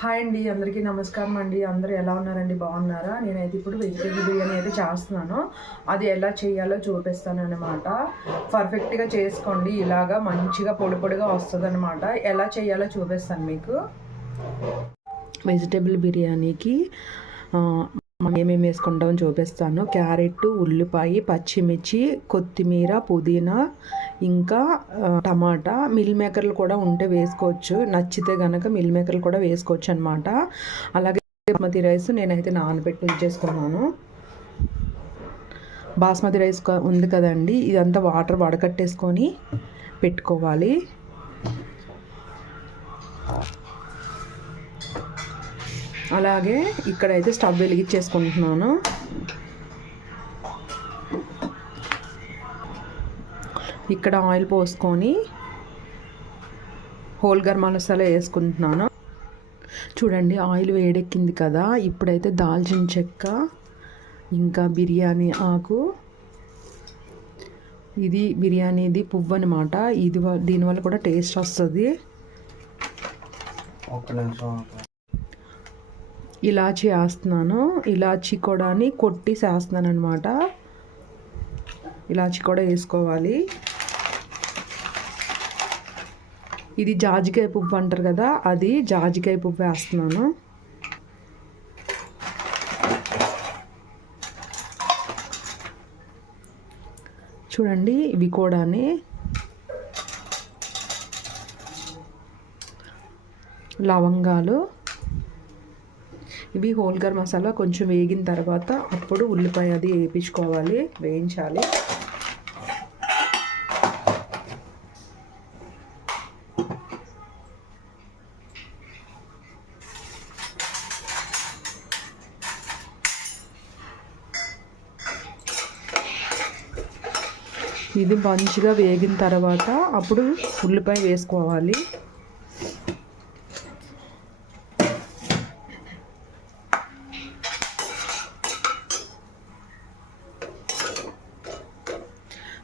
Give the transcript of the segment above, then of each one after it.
Hi అండి, అందరికీ నమస్కారం అండి. అందరూ ఎలా ఉన్నారండి? బాగున్నారా? నేనైతే ఇప్పుడు వెజిటేబుల్ బిర్యానీ అయితే చేస్తున్నాను. అది ఎలా చేయాలో చూపిస్తాను అనమాట. పర్ఫెక్ట్గా చేసుకోండి, ఇలాగా మంచిగా పొడి పొడిగా వస్తుంది అనమాట. ఎలా చేయాలో చూపిస్తాను మీకు. వెజిటేబుల్ బిర్యానీకి మనం ఏమేమి వేసుకుంటామో చూపిస్తాను. క్యారెట్, ఉల్లిపాయ, పచ్చిమిర్చి, కొత్తిమీర, పుదీనా, ఇంకా టమాటా. మిల్ మేకర్లు కూడా ఉంటే వేసుకోవచ్చు, నచ్చితే కనుక మిల్ మేకర్లు కూడా వేసుకోవచ్చు అనమాట. అలాగే బాస్మతి రైస్ నేనైతే నానబెట్టి ఉంచేసుకున్నాను. బాస్మతి రైస్ ఉంది కదండి, ఇదంతా వాటర్ వడకట్టేసుకొని పెట్టుకోవాలి. అలాగే ఇక్కడైతే స్టవ్ వెలిగించేసుకుంటున్నాను. ఇక్కడ ఆయిల్ పోసుకొని హోల్ గరం మసాలా వేసుకుంటున్నాను. చూడండి, ఆయిల్ వేడెక్కింది కదా. ఇప్పుడైతే దాల్చిన చెక్క, ఇంకా బిర్యానీ ఆకు, ఇది బిర్యానీది పువ్వు అనమాట. దీనివల్ల కూడా టేస్ట్ వస్తుంది. ఇలాచీ వేస్తున్నాను. ఇలాచీ కూడా కొట్టి వేస్తున్నాను అనమాట. ఇలాచీ కూడా వేసుకోవాలి. ఇది జాజికాయ పువ్వు అంటారు కదా, అది జాజికాయ పువ్వు వేస్తున్నాను. చూడండి, ఇవి కూడా లవంగాలు, ఇవి హోల్ గరం మసాలా కొంచెం వేగిన తర్వాత అప్పుడు ఉల్లిపాయ అది వేయించుకోవాలి, వేయించాలి. ఇది మంచిగా వేగిన తర్వాత అప్పుడు ఉల్లిపాయ వేసుకోవాలి.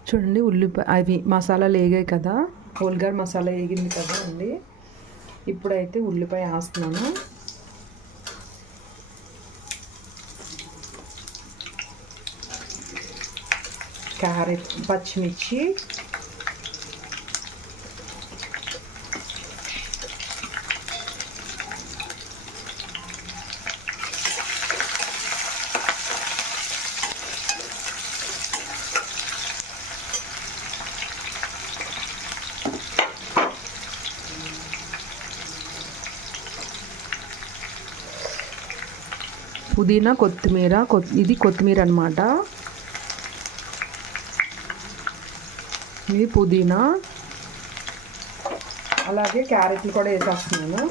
చూడండి, ఉల్లిపాయ అవి మసాలాలు వేగాయి కదా, హోల్ గరం మసాలా వేగింది కదా అండి. ఇప్పుడైతే ఉల్లిపాయ వేస్తున్నాను. క్యారెట్, పచ్చిమిర్చి, పుదీనా, కొత్తిమీర. ఇది కొత్తిమీర అనమాట. ఇది పుదీనా. అలాగే క్యారెట్లు కూడా వేసేస్తున్నాను.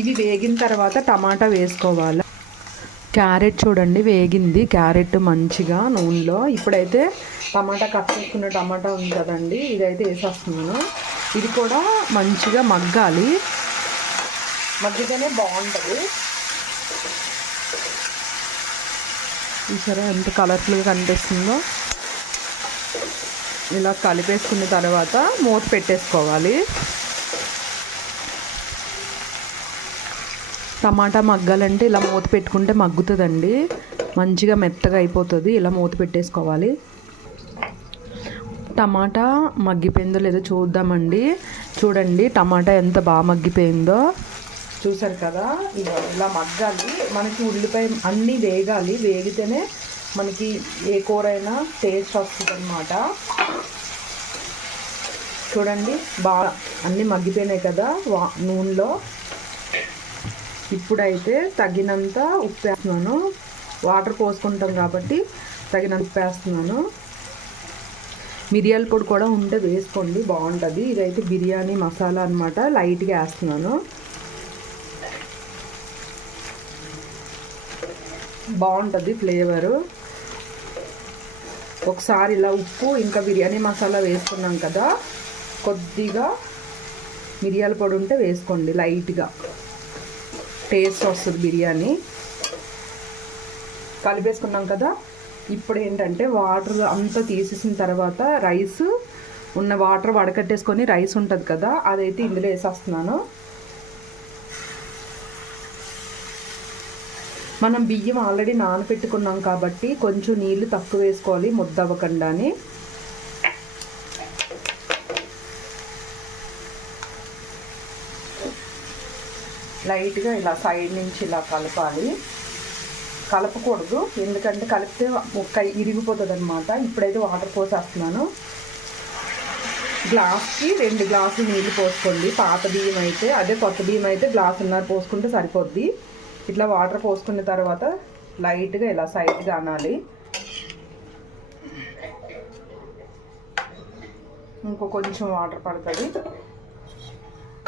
ఇవి వేగిన తర్వాత టమాటా వేసుకోవాలి. క్యారెట్ చూడండి వేగింది, క్యారెట్ మంచిగా నూనెలో. ఇప్పుడైతే టమాటా కట్ చేసుకున్న టమాటా ఉంది కదండి, ఇదైతే వేసేస్తున్నాను. ఇది కూడా మంచిగా మగ్గాలి, మగ్గితేనే బాగుంటుంది. చూసారా ఎంత కలర్ఫుల్గా కనిపిస్తుందో. ఇలా కలిపేసుకున్న తర్వాత మూత పెట్టేసుకోవాలి. టమాటా మగ్గాలంటే ఇలా మూత పెట్టుకుంటే మగ్గుతుందండి, మంచిగా మెత్తగా అయిపోతుంది. ఇలా మూత పెట్టేసుకోవాలి. టమాటా మగ్గిపోయిందో లేదో చూద్దామండి. చూడండి, టమాటా ఎంత బాగా మగ్గిపోయిందో. చూసారు కదా, ఇలా మగ్గాలి. మనకి ఉల్లిపాయ అన్నీ వేగాలి, వేగితేనే మనకి ఏ కూర అయినా టేస్ట్ వస్తుంది అన్నమాట. చూడండి, బాగా అన్నీ మగ్గిపోయినాయి కదా నూనెలో. ఇప్పుడైతే తగినంత ఉప్పు వేస్తున్నాను. వాటర్ పోసుకుంటాం కాబట్టి తగినంత ఉప్పు వేస్తున్నాను. మిరియాల పొడి కూడా ఉంటే వేసుకోండి, బాగుంటుంది. ఇదైతే బిర్యానీ మసాలా అనమాట, లైట్గా వేస్తున్నాను. బాగుంటుంది ఫ్లేవరు. ఒకసారి ఇలా ఉప్పు ఇంకా బిర్యానీ మసాలా వేసుకున్నాం కదా, కొద్దిగా మిరియాల పొడి ఉంటే వేసుకోండి, లైట్గా టేస్ట్ వస్తుంది బిర్యానీ. కలిపేసుకున్నాం కదా. ఇప్పుడు ఏంటంటే వాటర్ అంతా తీసేసిన తర్వాత రైస్ ఉన్న వాటర్ వడకట్టేసుకొని రైస్ ఉంటుంది కదా, అదైతే ఇందులో వేసేస్తున్నాను. మనం బియ్యం ఆల్రెడీ నానబెట్టుకున్నాం కాబట్టి కొంచెం నీళ్ళు తక్కువ వేసుకోవాలి, ముద్ద అవ్వకుండా అని. లైట్గా ఇలా సైడ్ నుంచి ఇలా కలపాలి. కలపకూడదు, ఎందుకంటే కలిపితే ముక్క ఇరిగిపోతుంది అనమాట. ఇప్పుడైతే వాటర్ పోసేస్తున్నాను. గ్లాస్కి 2 గ్లాసులు నీళ్ళు పోసుకోండి. పాత బియ్యం అయితే, అదే కొత్త బియ్యం అయితే గ్లాసున్నర పోసుకుంటే సరిపోద్ది. ఇట్లా వాటర్ పోసుకున్న తర్వాత లైట్గా ఇలా సైడ్గా అనాలి. ఇంకో కొంచెం వాటర్ పడుతుంది.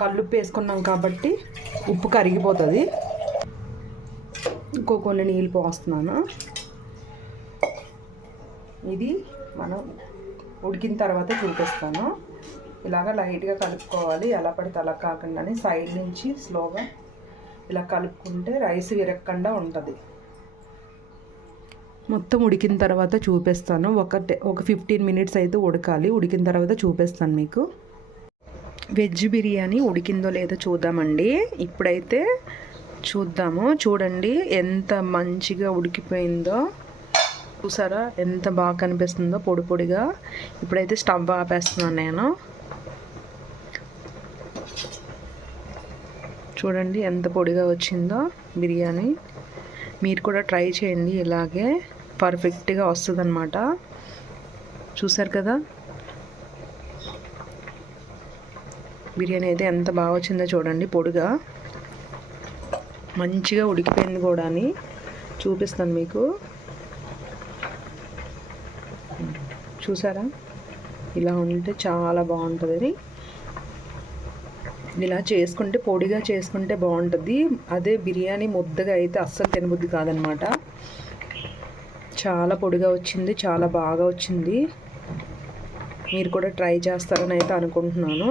కల్లుప్పు వేసుకున్నాం కాబట్టి ఉప్పు కరిగిపోతుంది. ఇంకో కొన్ని నీళ్ళు పోస్తున్నాను. ఇది మనం ఉడికిన తర్వాత చూపిస్తాను. ఇలాగ లైట్గా కలుపుకోవాలి, ఎలా పడితే అలా కాకుండా సైడ్ నుంచి స్లోగా ఇలా కలుపుకుంటే రైస్ విరగకుండా ఉంటుంది. మొత్తం ఉడికిన తర్వాత చూపిస్తాను. ఒక 15 మినిట్స్ అయితే ఉడకాలి. ఉడికిన తర్వాత చూపిస్తాను మీకు. వెజ్ బిర్యానీ ఉడికిందో లేదో చూద్దామండి. ఇప్పుడైతే చూద్దాము. చూడండి ఎంత మంచిగా ఉడికిపోయిందో, చూసారా ఎంత బాగా కనిపిస్తుందో పొడి పొడిగా. ఇప్పుడైతే స్టవ్ ఆపేస్తున్నాను నేను. చూడండి ఎంత పొడిగా వచ్చిందో బిర్యానీ. మీరు కూడా ట్రై చేయండి, ఇలాగే పర్ఫెక్ట్గా వస్తుంది అన్నమాట. చూసారు కదా బిర్యానీ అయితే ఎంత బాగా వచ్చిందో చూడండి. పొడిగా మంచిగా ఉడికిపోయింది కూడా అని చూపిస్తాను మీకు. చూసారా ఇలా ఉంటే చాలా బాగుంటుంది. ఇలా చేసుకుంటే పొడిగా చేసుకుంటే బాగుంటుంది. అదే బిర్యానీ ముద్దగా అయితే అస్సలు తినబుద్ధి కాదనమాట. చాలా పొడిగా వచ్చింది, చాలా బాగా వచ్చింది. మీరు కూడా ట్రై చేస్తారని అయితే అనుకుంటున్నాను.